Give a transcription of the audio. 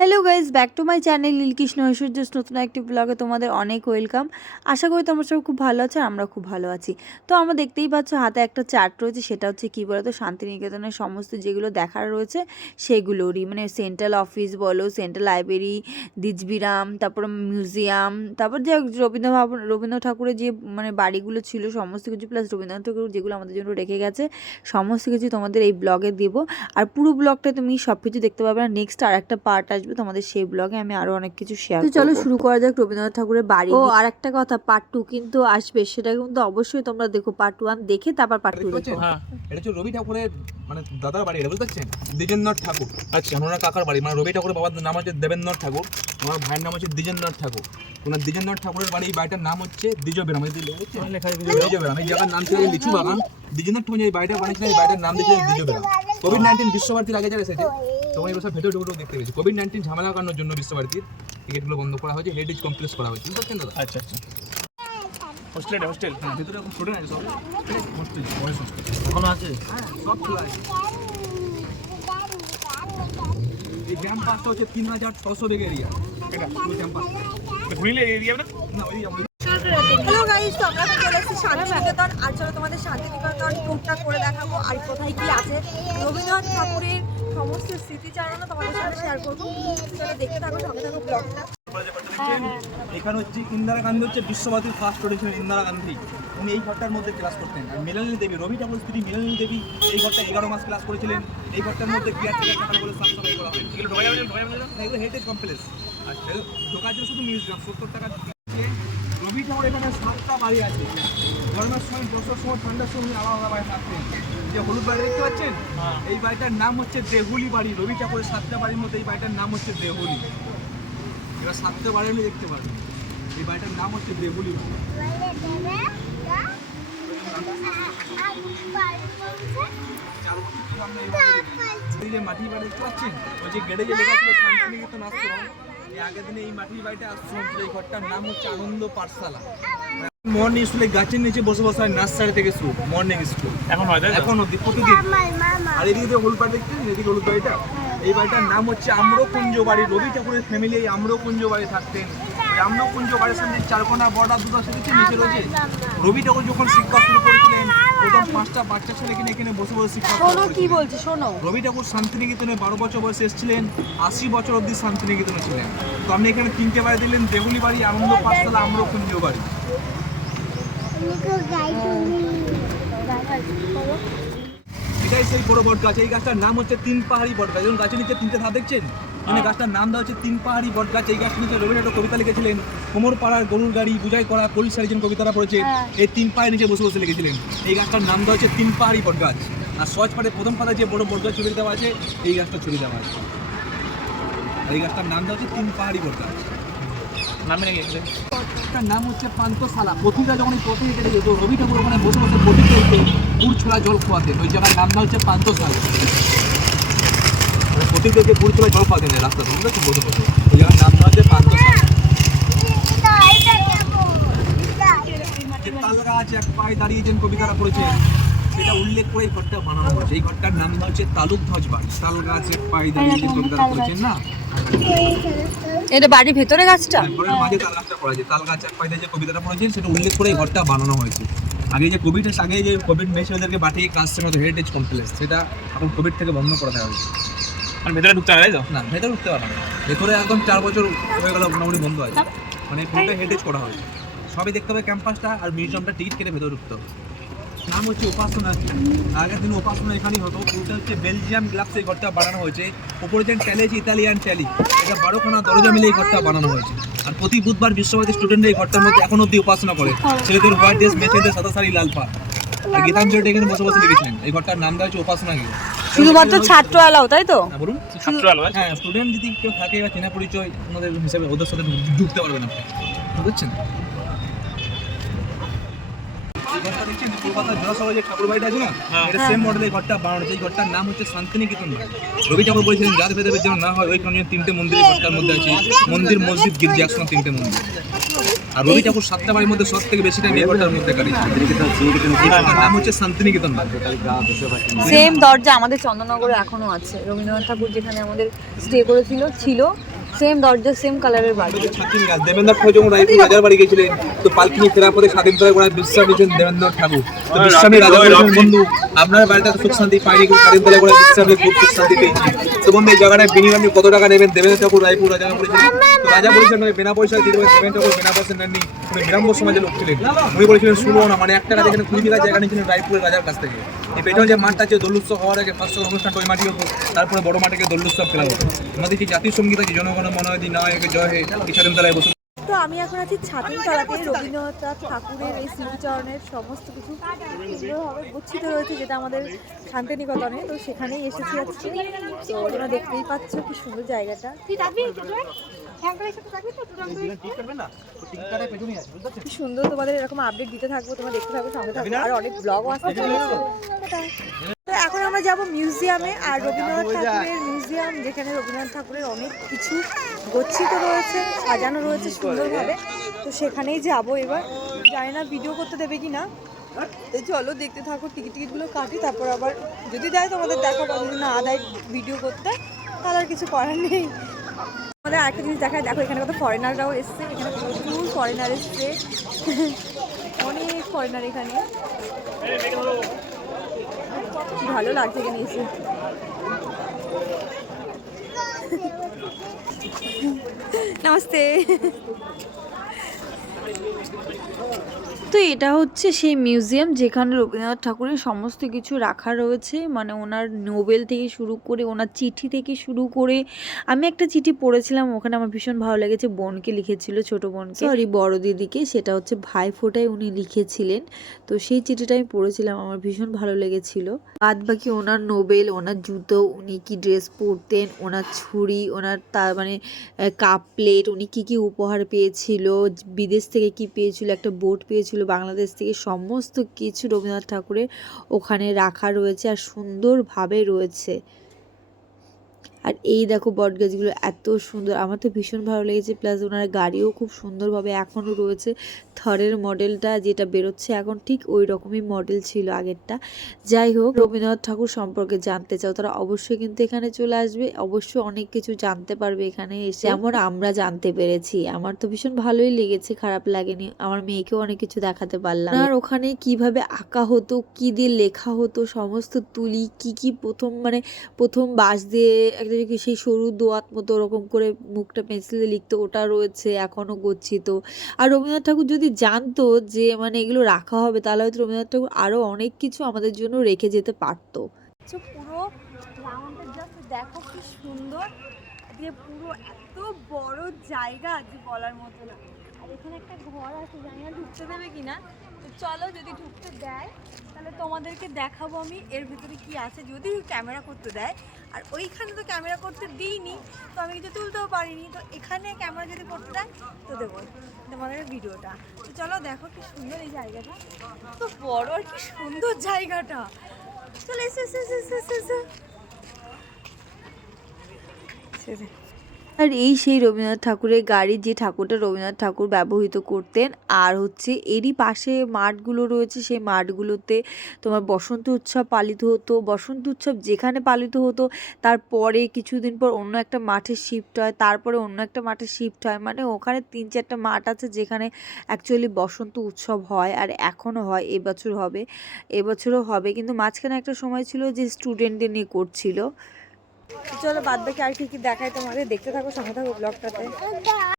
Hello guys back to my channel Neelkrishna ঐশ্বর্যস নতুন একটি ব্লগে তোমাদের অনেক ওয়েলকাম আশা করি তোমরা সব খুব ভালো আছো আর আমরা খুব ভালো আছি। তো আমরা দেখতেই পাচ্ছ, হাতে একটা চার্ট রয়েছে, সেটা হচ্ছে কী বলতো, শান্তিনিকেতনের সমস্ত যেগুলো দেখার রয়েছে, সেগুলোরই। মানে সেন্ট্রাল অফিস বলো সেন্ট্রাল লাইব্রেরি দিজবিরাম তারপর মিউজিয়াম তারপর যে রবীন্দ্র ভবন রবীন্দ্র ঠাকুরের যে মানে বাড়িগুলো ছিল, সমস্ত কিছু প্লাস রবীন্দ্রনাথ ঠাকুর যেগুলো আমাদের জন্য রেখে গেছে, সমস্ত কিছু তোমাদের এই ব্লগে দেবো। আর পুরো ব্লগটা তুমি সব কিছু দেখতে পাবে। না নেক্সট আর একটা পার্ট আসবে তোমাদের সেই ব্লগে আমি আরও অনেক কিছু শেয়ার তো চলো শুরু করা যাক রবীন্দ্রনাথ ঠাকুরের বাড়ি ও আর একটা কথা পার্ট টু কিন্তু আসবে সেটা কিন্তু অবশ্যই তোমরা দেখো পার্ট ওয়ান দেখে তারপর পার্ট টু দেখো। হ্যাঁ এটা হচ্ছে রবি ঠাকুরের মানে দাদার বাড়ি এটা বুঝতে পারছেন? দ্বিজেন্দ্রনাথ ঠাকুর। আচ্ছা। ওনার কাকার বাড়ি মানে রবি ঠাকুরের বাবার নাম হচ্ছে দেবেন্দ্রনাথ ঠাকুর আমার ভাইয়ের নাম হচ্ছে দ্বিজেন্দ্রনাথ ঠাকুর। ওনার দ্বিজেন্দ্রনাথ ঠাকুরের বাড়ি এই বাড়িটার নাম হচ্ছে দ্বিজবেরাম এই? দ্বিজবেরাম এই জায়গার নাম ছিল লিচু বাগান দ্বিজেন্দ্রনাথ ঠাকুর যে বাড়িটা বানিয়েছিলেন এই বাড়িটার নাম দিয়েছিলেন দ্বিজবেরাম কোভিড নাইন্টিন বিশ্বভারতীর আগে যারা এসেছে তখন সব ভেতরে ঢুকে ঢুকে দেখতে পেয়েছি। কোভিড নাইন্টিন ঝামেলা কাটানোর জন্য বিশ্বভারতীর টিকিটগুলো বন্ধ করা হয়েছে হেরিটেজ কমপ্লেক্স করা হয়েছে। বুঝতে পারছেন দাদা? আচ্ছা আচ্ছা। হোস্টেল এটা হোস্টেল হ্যাঁ ভেতরে এখন স্টুডেন্ট আছে সব। আছে হ্যাঁ সব খোলা আছে। এই ক্যাম্পাসটা হচ্ছে তিন হাজার ছশো বেগ এরিয়া এটা পুরো ক্যাম্পাস ঘুরিলে এরিয়া না? ওই গাইস তো আমরা চলে এসেছি শান্তিনিকেতন। আর চলো তোমাদের শান্তিনিকেতন টুকটা করে দেখাবো আর কোথায় কি আছে। রবীন্দ্রনাথ ঠাকুরের সমস্ত স্মৃতিচারণা তোমাদের সাথে শেয়ার করব। চলো দেখতে থাকো সঙ্গে থাকো ব্লগটা এখানে হচ্ছে ইন্দিরা গান্ধী হচ্ছে বিশ্বভারতীর ফার্স্ট ছিলেন ইন্দিরা গান্ধী। উনি এই ঘরটার মধ্যে ক্লাস করতেন। আর মিলনী দেবী রবি ঠাকুর স্ত্রী মিলনী দেবী এই ঘরটা এগারো মাস ক্লাস করেছিলেন। এই ঘরটার মধ্যে হেরিটেজ কমপ্লেক্স আচ্ছা ঢোকার জন্য শুধু মিউজিয়াম সত্তর টাকা। দিয়ে রবি এখানে সাতটা বাড়ি আছে। গরমের সময় বছর সময় ঠান্ডার সময় আলাদা আলাদা বাড়ি থাকতেন যে হলুদ বাড়ি দেখতে পাচ্ছেন? হ্যাঁ। এই বাড়িটার নাম হচ্ছে দেহুলি বাড়ি। রবি ঠাকুরের সাতটা বাড়ির মধ্যে এই বাড়িটার নাম হচ্ছে দেহুলি। এবার সাতটা বাড়ি আপনি দেখতে পারবেন এই বাড়িটার নাম হচ্ছে দেহুলি বাড়ি। এই যে মাটির বাড়ি দেখতে পাচ্ছেন? ওই যে গেড়ে যে লেখা ছিল শান্তিনিকেতন আশ্রম। এই আগের দিনে এই মাটির বাড়িটা এই ঘরটার নাম হচ্ছে আনন্দ পাঠশালা। মর্নিং স্কুলে গাছের নিচে বসে বসে হয় নার্সারি থেকে স্কুল মর্নিং স্কুল এখন হয় এখন অব্দি প্রতিদিন। আর এদিকে যে হলুদ বাড়ি দেখছেন এদিকে হলুদ বাড়িটা? এই বাড়িটার নাম হচ্ছে আম্রকুঞ্জ বাড়ি। রবি ঠাকুরের ফ্যামিলি এই আম্রকুঞ্জ বাড়ি থাকতেন। এই আম্রকুঞ্জ বাড়ির সামনে চারকোনা বর্ডার দুটো সেদিকে নিচে রয়েছে? রবি ঠাকুর যখন শিক্ষা শুরু করেছিলেন প্রথম পাঁচটা বাচ্চা ছেলে কিনে এখানে বসে বসে শিক্ষা শোনো কি। বলছি শোনো। রবি ঠাকুর শান্তিনিকেতনে বারো বছর বয়সে এসেছিলেন আশি বছর অবধি শান্তিনিকেতনে ছিলেন। তো আপনি এখানে তিনটে বাড়ি দিলেন দেহুলি বাড়ি আনন্দ পাঠশালা আম্রকুঞ্জ বাড়ি। এটাই সেই বড় বট গাছ। এই গাছটার নাম হচ্ছে তিন পাহাড়ি বট গাছ। যেমন গাছের নিচে তিনটে ধাপ দেখছেন? মানে গাছটার নাম দেওয়া হচ্ছে তিন পাহাড়ি বট গাছ। এই গাছটার নিচে রবীন্দ্রনাথ কবিতা লিখেছিলেন কোমর পাড়ার গরুর গাড়ি বুঝাই করা পুলিশ সারিজন কবিতাটা পড়েছে এই তিন পায়ের নিচে বসে বসে লিখেছিলেন। এই গাছটার নাম দেওয়া হচ্ছে তিন পাহাড়ি বট গাছ। আর সহজ পাড়ে প্রথম পাতায় যে বড় বট গাছ ছবি দেওয়া আছে এই গাছটা ছবি দেওয়া আছে। এই গাছটার নাম দেওয়া হচ্ছে তিন পাহাড়ি বট গাছ। নামে নাকি এখানে? নাম হচ্ছে পান্তশালা পথিকরা যখন এই পথে যেত রবি ঠাকুর ওখানে বসে বসে পথিক খেলতে গুড় ছোলা জল খোয়াতেন ওই জায়গার নামটা হচ্ছে পান্তশালা পথিকদেরকে গুড় ছোলা জল খোয়াতেন রাস্তা বুঝতে বসে বসে ওই জায়গার নামটা হচ্ছে পান্তশালা তাল গাছ এক পায়ে দাঁড়িয়ে যেন কবিতারা পড়েছেন সেটা উল্লেখ করে এই ঘরটা বানানো হয়েছে। এই ঘরটার নাম হচ্ছে তালুক ধ্বজ বাড়ি। তাল গাছ এক পায়ে দাঁড়িয়ে যে কবিতাটা পড়েছেন না? এটা বাড়ির ভেতরে গাছটা? ঘরের মাঝে তাল গাছটা পড়া যায় তাল গাছ এক পায়ে যে কবিতাটা পড়েছেন সেটা উল্লেখ করে এই ঘরটা বানানো হয়েছে। আগে যে কোভিড আগে যে কোভিড মেশিনদেরকে পাঠিয়ে কাজ ছিল হেরিটেজ কমপ্লেক্স সেটা এখন কোভিড থেকে বন্ধ করে দেওয়া হয়েছে। মানে ভেতরে ঢুকতে হবে তো? না ভেতরে উঠতে পারবে না। ভেতরে একদম চার বছর হয়ে গেল মোটামুটি বন্ধ আছে। মানে পুরোটা হেরিটেজ করা হয়েছে। সবই দেখতে হবে ক্যাম্পাসটা আর মিউজিয়ামটা টিকিট কেটে ভেতরে ঢুকতে হবে। নাম হচ্ছে উপাসনা আগের দিন উপাসনা এখানেই হতো। পুরোটা হচ্ছে বেলজিয়াম গ্লাস এই ঘরটা বানানো হয়েছে। ওপরে যে ট্যালি আছে ইতালিয়ান ট্যালি এটা বারোখানা দরজা মিলে এই ঘরটা বানানো হয়েছে। আর প্রতি বুধবার বিশ্বভারতী স্টুডেন্টরা এই ঘরটার মধ্যে এখন অব্দি উপাসনা করে। ছেলেদের হোয়াইট ড্রেস মেয়েদের সাদা শাড়ি লাল পা আর গীতাঞ্জলিটা এখানে বসে বসে লিখেছিলেন। এই ঘরটার নাম দেওয়া হচ্ছে উপাসনা গৃহ শুধুমাত্র ছাত্র এলাও তাই তো? হ্যাঁ, বলুন। ছাত্র আলো হ্যাঁ স্টুডেন্ট যদি কেউ থাকে বা চেনা পরিচয় ওনাদের হিসাবে ওদের সাথে ঢুকতে পারবেন আপনি। বুঝছেন? দেখছেন কলকাতার জনসভায় যে ঠাকুর বাড়িটা আছে না হ্যাঁ। এটা সেম মডেলের ঘরটা বানানো এই ঘরটার নাম হচ্ছে শান্তিনিকেতন। রবি ঠাকুর বলেছিলেন জাত ভেদাভেদ যেন না হয় ওই কারণে তিনটে মন্দির এই ঘরটার মধ্যে আছে। মন্দির মসজিদ গির্জা একসঙ্গে তিনটে মন্দির। আর রবি ঠাকুর সাতটা বাড়ির মধ্যে সব থেকে বেশি টাইম এই ঘরটার মধ্যে কাটিয়েছে। নাম হচ্ছে শান্তিনিকেতন সেম দরজা আমাদের চন্দননগরে এখনও আছে। রবীন্দ্রনাথ ঠাকুর যেখানে আমাদের স্টে করেছিল ছিল। সেম দরজা সেম কালারের বাড়ি। দেবেন্দ্র ঠাকুর যখন রায়পুর রাজার বাড়ি গেছিলেন। তো পালকি ফেরার পরে স্বাধীনতার গোড়ায় বিশ্রাম নিয়েছেন দেবেন্দ্র ঠাকুর। তো বিশ্রামী রাজা বন্ধু আপনার বাড়িতে সুখ শান্তি পাইনি কিন্তু স্বাধীনতার গোড়ায় বিশ্রামে খুব সুখ শান্তি পেয়েছি তো বন্ধু এই জায়গাটায় বিনিময়ে আপনি কত টাকা নেবেন? দেবেন্দ্র ঠাকুর রায়পুর রাজা বলেছিলেন তো রাজা বলেছেন মানে বিনা পয়সা দিয়ে দেবেন দেবেন্দ্র ঠাকুর বিনা পয়সা নেননি। উনি বিরাম্ব সমাজের লোক ছিলেন। উনি বলেছিলেন শুনো না মানে এক টাকা যেখানে কুড়ি বিঘা জায়গা নিয়েছিলেন রায়পুরের রাজার কাছ থেকে। এই পেছনে যে মাঠটা আছে দোল্লুৎসব হওয়ার আগে ফার্স্ট অনুষ্ঠানটা ওই মাটি হতো, তারপরে বড় মাঠে গিয়ে দোল্লুৎসব খেলা হতো। আমাদের যে জাতীয় সংগীত আছে? জনগণ মনে হয় নায়ক জয় হে এই স্বাধীনতায় বসে তো আমি এখন আছি ছাতিমতলাতে রবীন্দ্রনাথ ঠাকুরের এই স্মৃতিচরণের সমস্ত কিছু সুন্দরভাবে গচ্ছিত রয়েছে, যেটা আমাদের শান্তিনিকেতনে। তো সেখানেই এসেছি আজকে। তো তোমরা দেখতেই পাচ্ছ কি সুন্দর জায়গাটা। কি সুন্দর তোমাদের এরকম আপডেট দিতে থাকব তোমরা দেখতে থাকব সঙ্গে থাকব। আর অনেক ব্লগও আসতে তো এখন আমরা যাব মিউজিয়ামে আর রবীন্দ্রনাথ ঠাকুরের মিউজিয়াম যেখানে রবীন্দ্রনাথ ঠাকুরের অনেক কিছু গচ্ছিত রয়েছে সাজানো রয়েছে সুন্দরভাবে। তো সেখানেই যাব এবার। জানি না ভিডিও করতে দেবে কি না তো চলো দেখতে থাকো টিকিট টিকিটগুলো কাটি তারপর আবার যদি দেয় তোমাদের দেখাবো। আর যদি না দেয় ভিডিও করতে তাহলে আর কিছু করার নেই। আমাদের আরেকটা জিনিস দেখায়, দেখো এখানে কত ফরেনাররাও এসছে, এখানে প্রচুর ফরেনার এসছে। অনেক ফরেনার এখানে। ভালো লাগছে এখানে এসে। নমস্তে। তো এটা হচ্ছে সেই মিউজিয়াম যেখানে রবীন্দ্রনাথ ঠাকুরের সমস্ত কিছু রাখা রয়েছে। মানে ওনার নোবেল থেকে শুরু করে, ওনার চিঠি থেকে শুরু করে। আমি একটা চিঠি পড়েছিলাম, ওখানে আমার ভীষণ ভালো লেগেছে। বোনকে লিখেছিল, ছোট বোনকে। সরি বড় দিদিকে, সেটা হচ্ছে ভাই ফোটায় উনি লিখেছিলেন। তো সেই চিঠিটা আমি পড়েছিলাম, আমার ভীষণ ভালো লেগেছিল। বাদ বাকি ওনার নোবেল, ওনার জুতো, উনি কি ড্রেস পরতেন, ওনার ছুরি, ওনার তার মানে কাপ প্লেট, উনি কি কি উপহার পেয়েছিল, বিদেশ থেকে কি পেয়েছিল, একটা বোট পেয়েছিল বাংলাদেশ থেকে, সমস্ত কিছু রবীন্দ্রনাথ ঠাকুরের ওখানে রাখা রয়েছে আর সুন্দরভাবে রয়েছে। আর এই দেখো বট গাছগুলো এত সুন্দর। আমার তো ভীষণ ভালো লেগেছে প্লাস ওনার গাড়িও খুব সুন্দরভাবে এখনও রয়েছে। থরের মডেলটা যেটা বেরোচ্ছে এখন ঠিক ওই রকমই মডেল ছিল আগেরটা। যাই হোক, রবীন্দ্রনাথ ঠাকুর সম্পর্কে জানতে চাও তারা অবশ্যই কিন্তু এখানে চলে আসবে। অবশ্যই অনেক কিছু জানতে পারবে এখানে এসে। যেমন আমরা জানতে পেরেছি, আমার তো ভীষণ ভালোই লেগেছে, খারাপ লাগেনি। আমার মেয়েকেও অনেক কিছু দেখাতে পারলাম। আর ওখানে কীভাবে আঁকা হতো, কি দিয়ে লেখা হতো, সমস্ত তুলি, কি কি প্রথম মানে প্রথম বাঁশ দিয়ে একটা যে সেই সরু দোয়াত মতো ওরকম করে মুখটা পেন্সিলে লিখতো, ওটা রয়েছে এখনও গচ্ছিত। আর রবীন্দ্রনাথ ঠাকুর যদি জানতো যে মানে এগুলো রাখা হবে, তাহলে হয়তো রবীন্দ্রনাথ ঠাকুর আরও অনেক কিছু আমাদের জন্য রেখে যেতে পারতো। পুরো গ্রাউন্ডটা জাস্ট দেখো কি সুন্দর, যে পুরো এত বড় জায়গা যে বলার মতো না। এখানে একটা ঘর আছে, জানি না ঢুকতে দেবে কিনা। তো চলো যদি ঢুকতে দেয়, তাহলে তোমাদেরকে দেখাবো আমি এর ভিতরে কি আছে, যদি ক্যামেরা করতে দেয়। আর ওইখানে তো ক্যামেরা করতে দিইনি, তো আমি কিছু তুলতেও পারিনি। তো এখানে ক্যামেরা যদি করতে দেয়, তো দেবো তোমাদের ভিডিওটা। তো চলো দেখো কি সুন্দর এই জায়গাটা। তো বড় আর কি সুন্দর জায়গাটা। চলে এসে এসে এসে এসে এসে আর এই সেই রবীন্দ্রনাথ ঠাকুরের গাড়ি যে ঠাকুরটা রবীন্দ্রনাথ ঠাকুর ব্যবহৃত করতেন, আর হচ্ছে এরই পাশে মাঠগুলো রয়েছে, সেই মাঠগুলোতে তোমার বসন্ত উৎসব পালিত হতো। বসন্ত উৎসব যেখানে পালিত হতো, তারপরে কিছুদিন পর অন্য একটা মাঠে শিফট হয়, তারপরে অন্য একটা মাঠে শিফট হয়। মানে ওখানে তিন চারটা মাঠ আছে যেখানে অ্যাকচুয়ালি বসন্ত উৎসব হয় আর এখনও হয় এবছর হবে। এবছরও হবে, কিন্তু মাঝখানে একটা সময় ছিল যে স্টুডেন্টদের নিয়ে করছিল। চলো বাদ বাকি আর কি কি দেখায় তোমাদের দেখতে থাকো সঙ্গে থাকো ব্লগটাতে